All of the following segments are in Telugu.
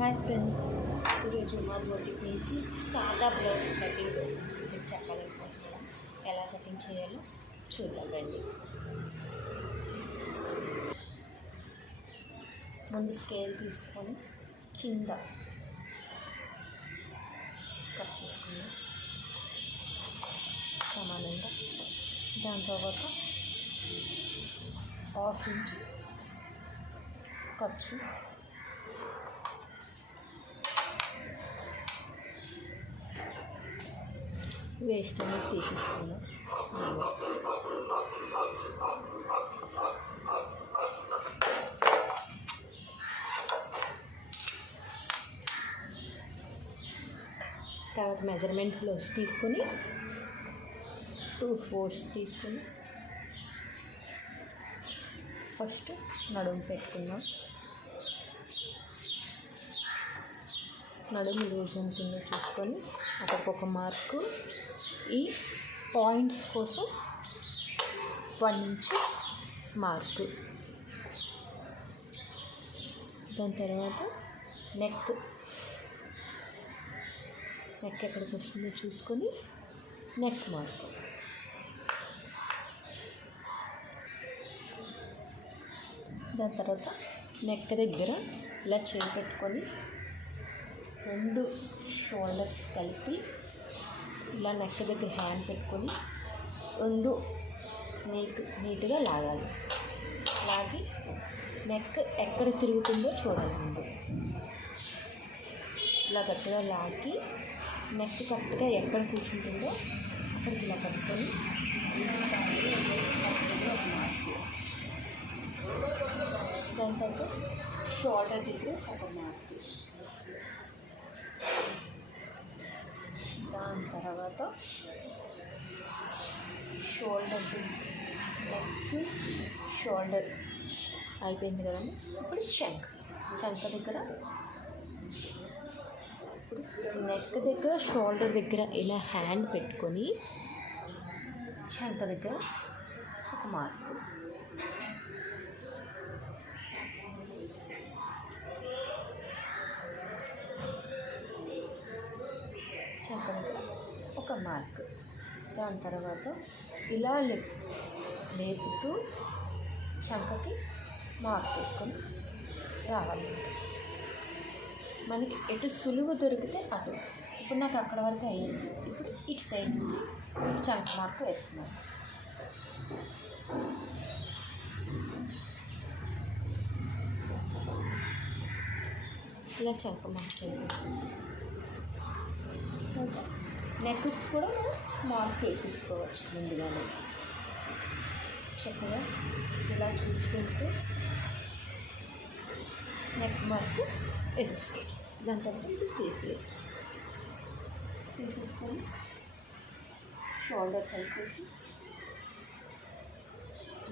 హాయ్ ఫ్రెండ్స్, ఈరోజు మా బోటిక్ నుంచి సాదా బ్లౌజ్ కటింగ్ మీకు చెప్పాలనుకుంటున్నాను. ఎలా కటింగ్ చేయాలో చూద్దాం రండి. ముందు స్కేల్ తీసుకొని కింద కట్ చేసుకుందాం సమానంగా. దాని తర్వాత 1/2 ఇంచ్ ఖర్చు, వేస్ట్ అనేది తీసేసుకుందాం. తర్వాత మెజర్మెంట్ బ్లౌజ్ తీసుకొని 2/4 తీసుకొని ఫస్ట్ నడుము పెట్టుకుందాం. నడుము లూజ్ ఉంటుందో చూసుకొని అక్కడికి ఒక మార్కు, ఈ పాయింట్స్ కోసం 1 ఇంచ్ మార్కు. దాని తర్వాత నెక్ ఎక్కడికి వస్తుందో చూసుకొని నెక్ మార్కు. దాని తర్వాత నెక్ దగ్గర ఇలా చేయి పెట్టుకొని 2 షోల్డర్స్ కలిపి ఇలా నెక్ దగ్గర హ్యాండ్ పెట్టుకొని 2 నీట్గా లాగాలి. లాగి నెక్ ఎక్కడ తిరుగుతుందో చూడాలి. ముందు ఇలా గట్టిగా లాగి నెక్ కరెక్ట్గా ఎక్కడ కూర్చుంటుందో అక్కడికి ఇలా పట్టుకొని దాని తర్వాత షోల్డర్ దగ్గర ఒక మార్కు. దాని తర్వాత షోల్డర్ నెక్ షోల్డర్ అయిపోయింది కదండి. ఇప్పుడు చంక దగ్గర, ఇప్పుడు నెక్ దగ్గర షోల్డర్ దగ్గర ఇలా హ్యాండ్ పెట్టుకొని చంక దగ్గర ఒక మార్కు. చంక దగ్గర ఒక మార్క్. దాని తర్వాత ఇలా లేపుతూ చంకకి మార్క్ చేసుకొని రావాలి. మనకి ఎటు సులువు దొరికితే అటు. ఇప్పుడు నాకు అక్కడ వరకు అయ్యింది. ఇప్పుడు ఇటు సైడ్ నుంచి చంక మార్క్ వేస్తున్నాను. ఇలా చంక మార్క్ నెక్ కూడా మార్క్ వేసేసుకోవచ్చు ముందుగానే. చక్కగా ఇలా చూసుకుంటూ నెక్ మార్క్ వేసుకోవచ్చు. దాని తర్వాత ఇది తీసేసుకొని షోల్డర్ కలిపేసి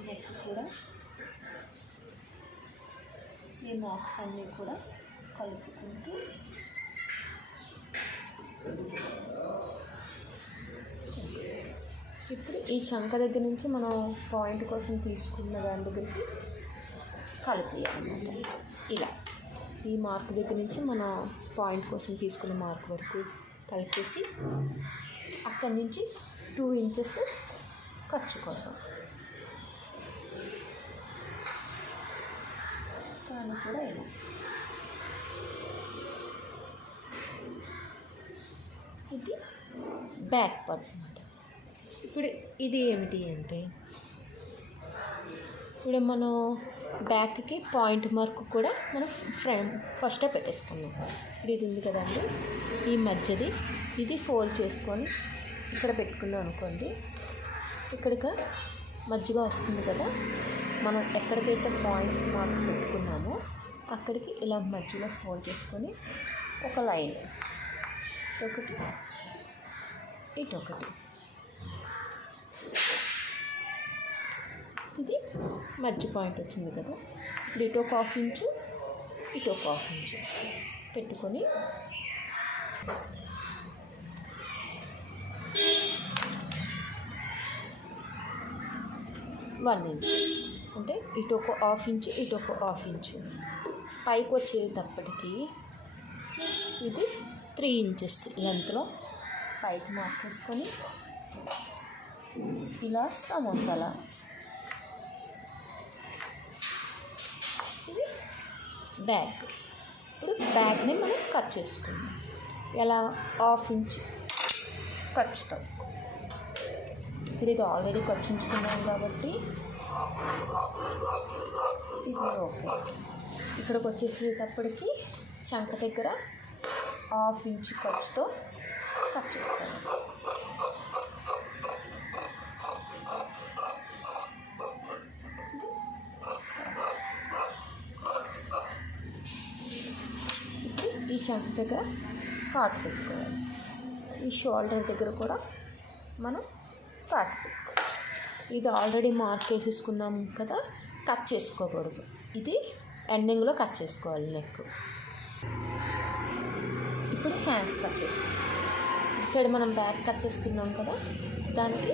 నెక్ కూడా ఈ మార్క్స్ అన్నీ కూడా కలుపుకుంటూ ఇప్పుడు ఈ చంక దగ్గర నుంచి మనం పాయింట్ కోసం తీసుకున్న దాని దగ్గరికి కలిపేయాలన్నమాట. ఇలా ఈ మార్క్ దగ్గర నుంచి మన పాయింట్ కోసం తీసుకున్న మార్క్ వరకు కలిపేసి అక్కడి నుంచి 2 ఇంచెస్ ఖర్చు కోసం దాన్ని కూడా ఇలా. ఇది బ్యాక్ పార్ట్ అన్నమాట. ఇప్పుడు ఇది ఏమిటి అంటే, ఇప్పుడు మనం బ్యాక్కి పాయింట్ మార్క్ కూడా మనం ఫస్టే పెట్టేసుకున్నాం. ఇప్పుడు ఇది ఉంది కదండి, ఈ మధ్యది ఇది ఫోల్డ్ చేసుకొని ఇక్కడ పెట్టుకున్నాం అనుకోండి. ఇక్కడికి మధ్యగా వస్తుంది కదా, మనం ఎక్కడికైతే పాయింట్ మార్క్ పెట్టుకున్నామో అక్కడికి ఇలా మధ్యలో ఫోల్డ్ చేసుకొని ఒక లైన్, ఒకటి ఇటొకటి, ఇది మధ్య పాయింట్ వచ్చింది కదా. ఇప్పుడు ఇటు ఒక 1/2 ఇంచు, ఇటు ఒక 1/2 ఇంచు పెట్టుకొని వన్ ఇంచ్ అంటే ఇటు ఒక 1/2 ఇంచు, ఇటు ఒక 1/2 ఇంచు పైకి వచ్చేటప్పటికి ఇది 3 ఇంచెస్ లెంత్లో పైకి మార్క్ చేసుకొని ఇలా సమోసాలా. ఇది బ్యాక్. ఇప్పుడు బ్యాక్ని మనం కట్ చేసుకుందాం. ఎలా 1/2 ఇంచ్ ఖర్చుతాం. ఇప్పుడు ఇది ఆల్రెడీ ఖర్చుంచుకున్నాం కాబట్టి ఇది ఓకే. ఇక్కడికి వచ్చేసేటప్పటికి చంక దగ్గర 1/2 ఇంచ్ ఖర్చుతో కట్ చేస్తాను. ఈ చంక దగ్గర కాట్ పెట్టుకోవాలి. ఈ షోల్డర్ దగ్గర కూడా మనం కాట్ పెట్టుకోవచ్చు. ఇది ఆల్రెడీ మార్క్ వేసేసుకున్నాం కదా, కట్ చేసుకోకూడదు. ఇది ఎండింగ్లో కట్ చేసుకోవాలి నెక్. ఇప్పుడు హ్యాండ్స్ కట్ చేసుకుంటాం. ఇటు సైడ్ మనం బ్యాక్ కట్ చేసుకున్నాం కదా, దానికి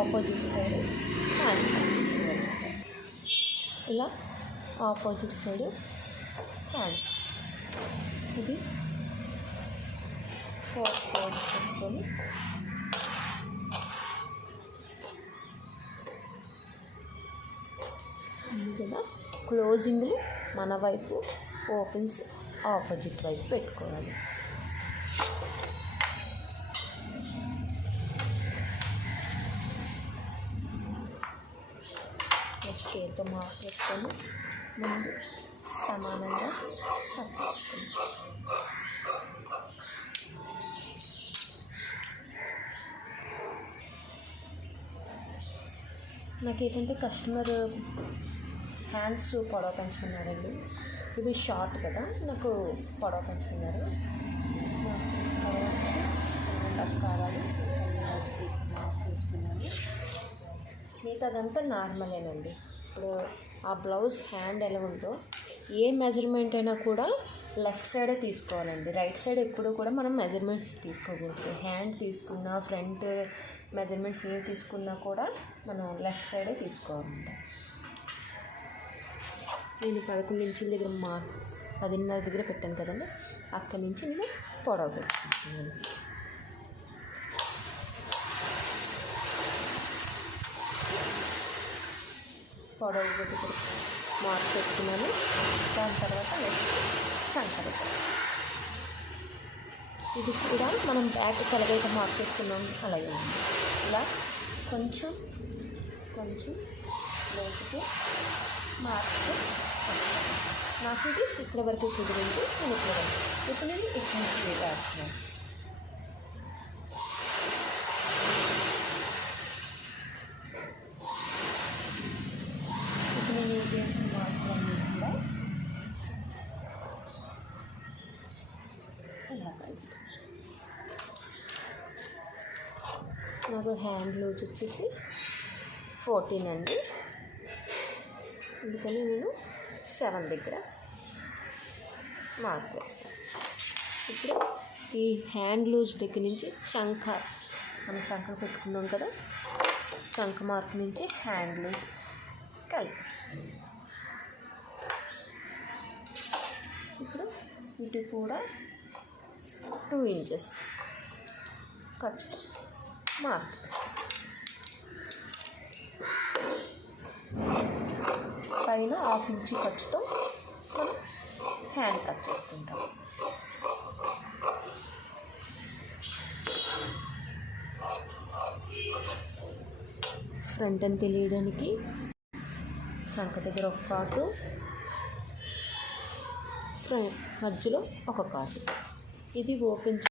ఆపోజిట్ సైడ్ హ్యాండ్స్ కట్ చేసుకోవాలి. ఇలా ఆపోజిట్ సైడ్ హ్యాండ్స్. ఇది 4 ఫోల్డ్స్ పెట్టుకొని కదా క్లోజింగ్లు మన వైపు, ఓపెన్స్ ఆపోజిట్ వైపు పెట్టుకోవాలి. స్కేల్తో మార్క్ చేసుకొని ముందు సమానంగా కట్ చేసుకుంటాం. నాకేంటంటే కస్టమర్ హ్యాండ్స్ పొడవ పెంచుకున్నారండి. ఇవి షార్ట్ కదా, నాకు పొడవ పెంచుకున్నారు. పొడవ వచ్చి 1.5 కావాలి. తీసుకున్నాను. మిగతాదంతా నార్మలేనండి. ఇప్పుడు ఆ బ్లౌజ్ హ్యాండ్ ఎలా ఉందో ఏ మెజర్మెంట్ అయినా కూడా లెఫ్ట్ సైడే తీసుకోవాలండి. రైట్ సైడ్ ఎప్పుడు కూడా మనం మెజర్మెంట్స్ తీసుకోకూడదు. హ్యాండ్ తీసుకున్నా, ఫ్రంట్ మెజర్మెంట్స్ ఏవి తీసుకున్నా కూడా మనం లెఫ్ట్ సైడే తీసుకోవాలంట. నేను 11 ఇంచుల దగ్గర 10.5 దగ్గర పెట్టాను కదండి, అక్కడి నుంచి నేను పొడవు పెట్టుకుంటున్నాను. పొడవు పెట్టి మార్క్ పెట్టుకున్నాను. దాని తర్వాత నెక్స్ట్ చంక దగ్గర ఇది కూడా మనం బ్యాక్ ఎలాగైతే మార్క్ చేసుకున్నాం అలాగే ఉంది. ఇలా కొంచెం లోతుకి మార్క్. నాకు ఇది ఇక్కడ వరకు కుదిరింది. నేను ఇక్కడ వరకు ఇప్పుడు నేను ఇక్కడ నుంచి రాస్తున్నాను. ఇప్పుడు నేను ఏం చేసిన మార్పులన్నీ కూడా ఇలా కలుపుతాను. నాకు హ్యాండ్ లూజ్ వచ్చేసి 14 అండి, అందుకని నేను 7 దగ్గర మార్క్ వేసాను. ఇప్పుడు ఈ హ్యాండ్ లూజ్ దగ్గర నుంచి చంక, మనం చంక పెట్టుకున్నాం కదా, చంక మార్క్ నుంచి హ్యాండ్ లూజ్ కలిపి ఇప్పుడు ఇటు కూడా 2 ఇంచెస్ ఖర్చుతో మార్క్ వేస్తాం. పైన 1/2 ఇంచ్ ఖర్చుతో మనం హ్యాండ్ కట్ చేసుకుంటాం. ఫ్రంట్ అని తెలియడానికి చంక దగ్గర ఒక కాటు, ఫ్రంట్ మధ్యలో ఒక కాటు. ఇది ఓపెన్